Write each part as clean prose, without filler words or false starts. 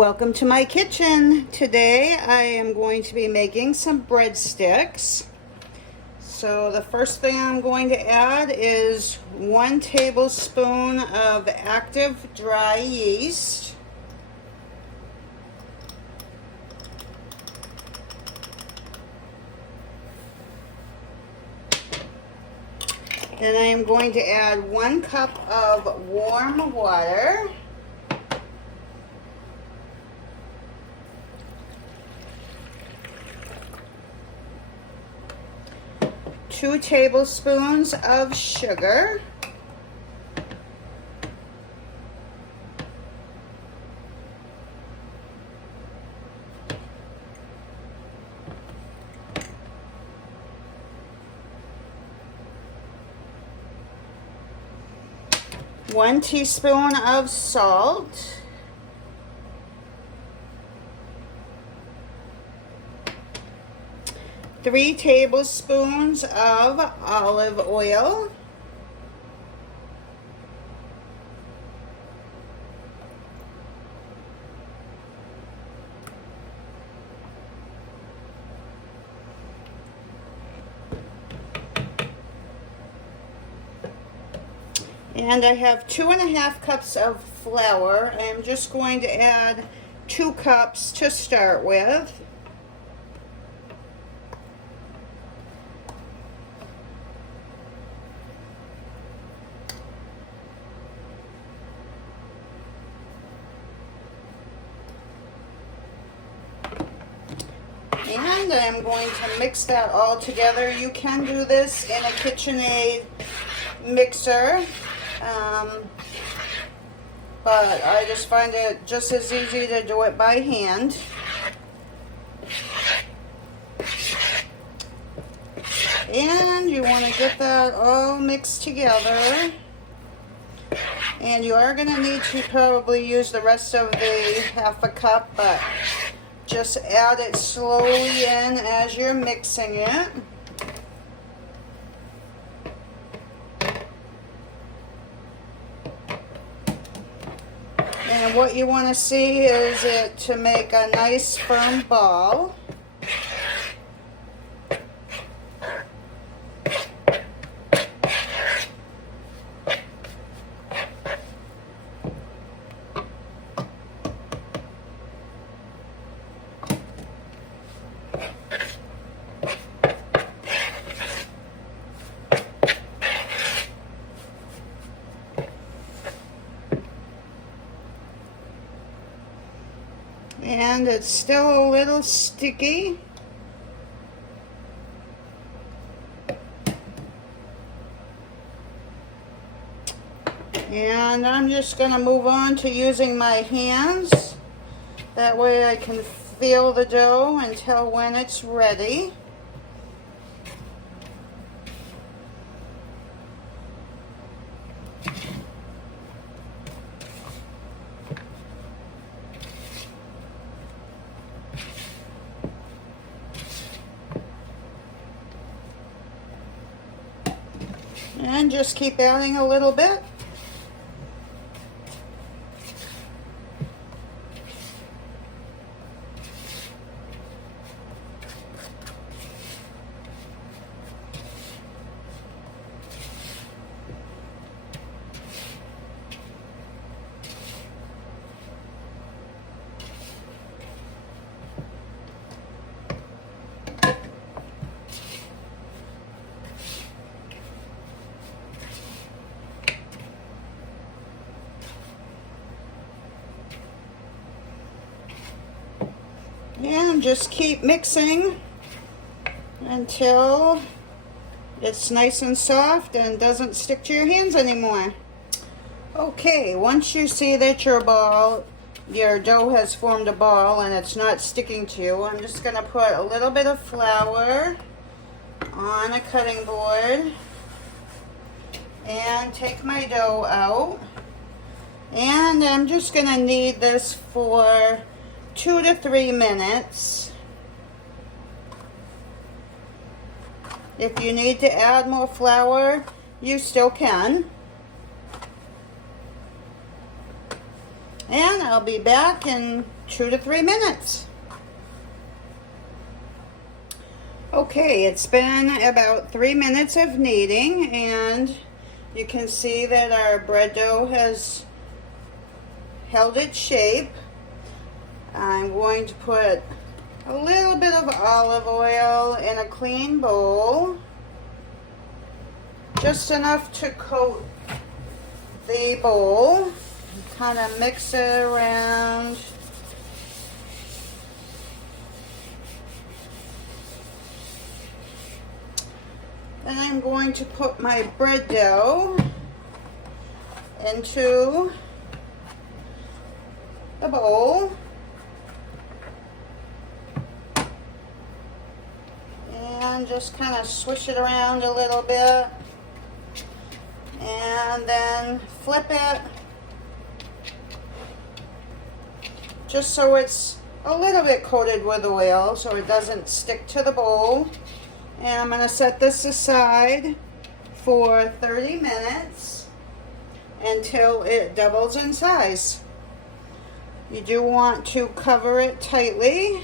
Welcome to my kitchen. Today I am going to be making some breadsticks. So the first thing I'm going to add is 1 tablespoon of active dry yeast. Then I am going to add 1 cup of warm water. 2 tablespoons of sugar. One teaspoon of salt. 3 tablespoons of olive oil. And I have 2½ cups of flour. I'm just going to add 2 cups to start with. And I'm going to mix that all together. You can do this in a KitchenAid mixer, but I just find it just as easy to do it by hand. And you want to get that all mixed together. And you are going to need to probably use the rest of the ½ cup, but just add it slowly in as you're mixing it. And what you want to see is it to make a nice firm ball. And it's still a little sticky. And I'm just going to move on to using my hands. That way I can feel the dough and tell when it's ready. And just keep adding a little bit. And just keep mixing until it's nice and soft and doesn't stick to your hands anymore. Okay, once you see that your dough has formed a ball and it's not sticking to you, I'm just going to put a little bit of flour on a cutting board and take my dough out. And I'm just going to knead this for 2 to 3 minutes. If you need to add more flour, you still can. And I'll be back in 2 to 3 minutes. Okay, it's been about 3 minutes of kneading, and you can see that our bread dough has held its shape. I'm going to put a little bit of olive oil in a clean bowl, just enough to coat the bowl. Kind of mix it around. Then I'm going to put my bread dough into the bowl. And just kind of swish it around a little bit. And then flip it. Just so it's a little bit coated with oil so it doesn't stick to the bowl. And I'm going to set this aside for 30 minutes until it doubles in size. You do want to cover it tightly,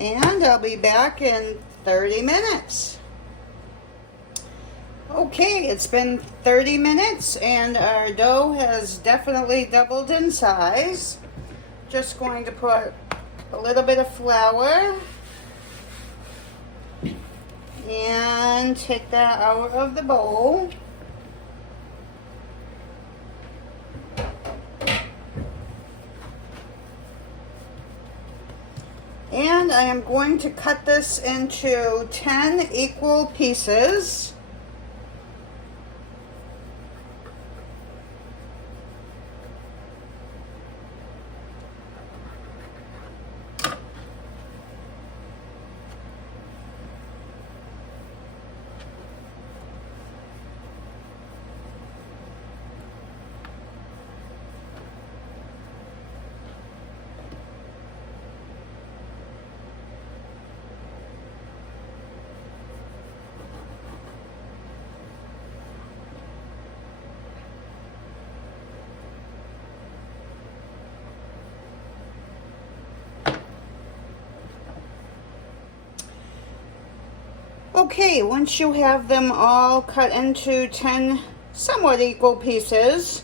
and I'll be back in 30 minutes. Okay, it's been 30 minutes and our dough has definitely doubled in size. Just going to put a little bit of flour and take that out of the bowl. And I am going to cut this into 10 equal pieces. Okay, once you have them all cut into 10 somewhat equal pieces,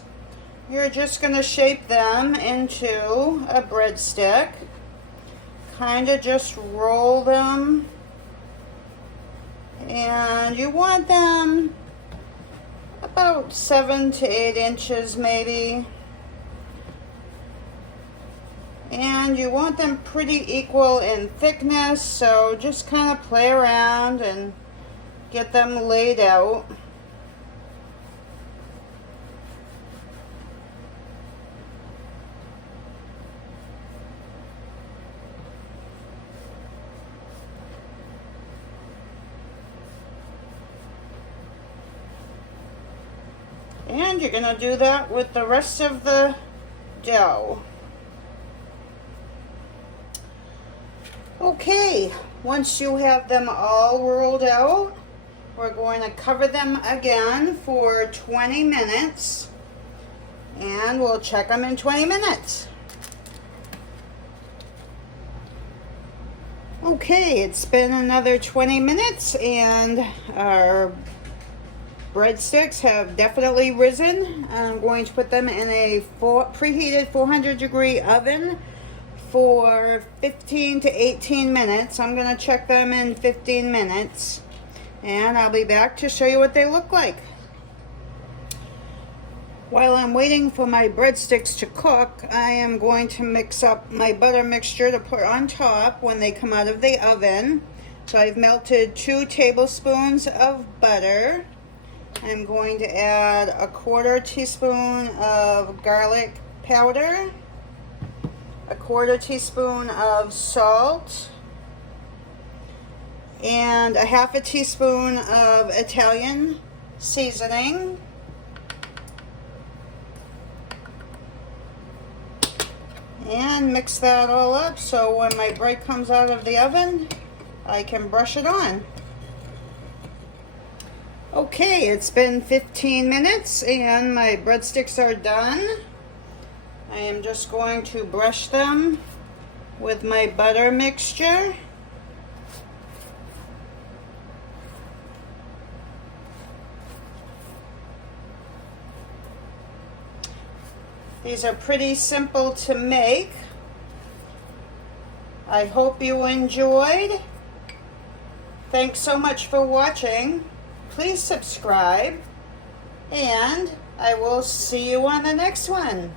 you're just going to shape them into a breadstick. Kind of just roll them, and you want them about 7 to 8 inches maybe. And you want them pretty equal in thickness, so just kind of play around and get them laid out. And you're going to do that with the rest of the dough. Okay, once you have them all rolled out, we're going to cover them again for 20 minutes, and we'll check them in 20 minutes. Okay, it's been another 20 minutes, and our breadsticks have definitely risen. I'm going to put them in a preheated 400-degree oven for 15 to 18 minutes. I'm going to check them in 15 minutes, and I'll be back to show you what they look like. While I'm waiting for my breadsticks to cook, I am going to mix up my butter mixture to put on top when they come out of the oven. So I've melted 2 tablespoons of butter. I'm going to add a 1/4 teaspoon of garlic powder, a 1/4 teaspoon of salt, and a 1/2 teaspoon of Italian seasoning. And mix that all up so when my bread comes out of the oven, I can brush it on. Okay, it's been 15 minutes and my breadsticks are done. I am just going to brush them with my butter mixture. These are pretty simple to make. I hope you enjoyed. Thanks so much for watching. Please subscribe, and I will see you on the next one.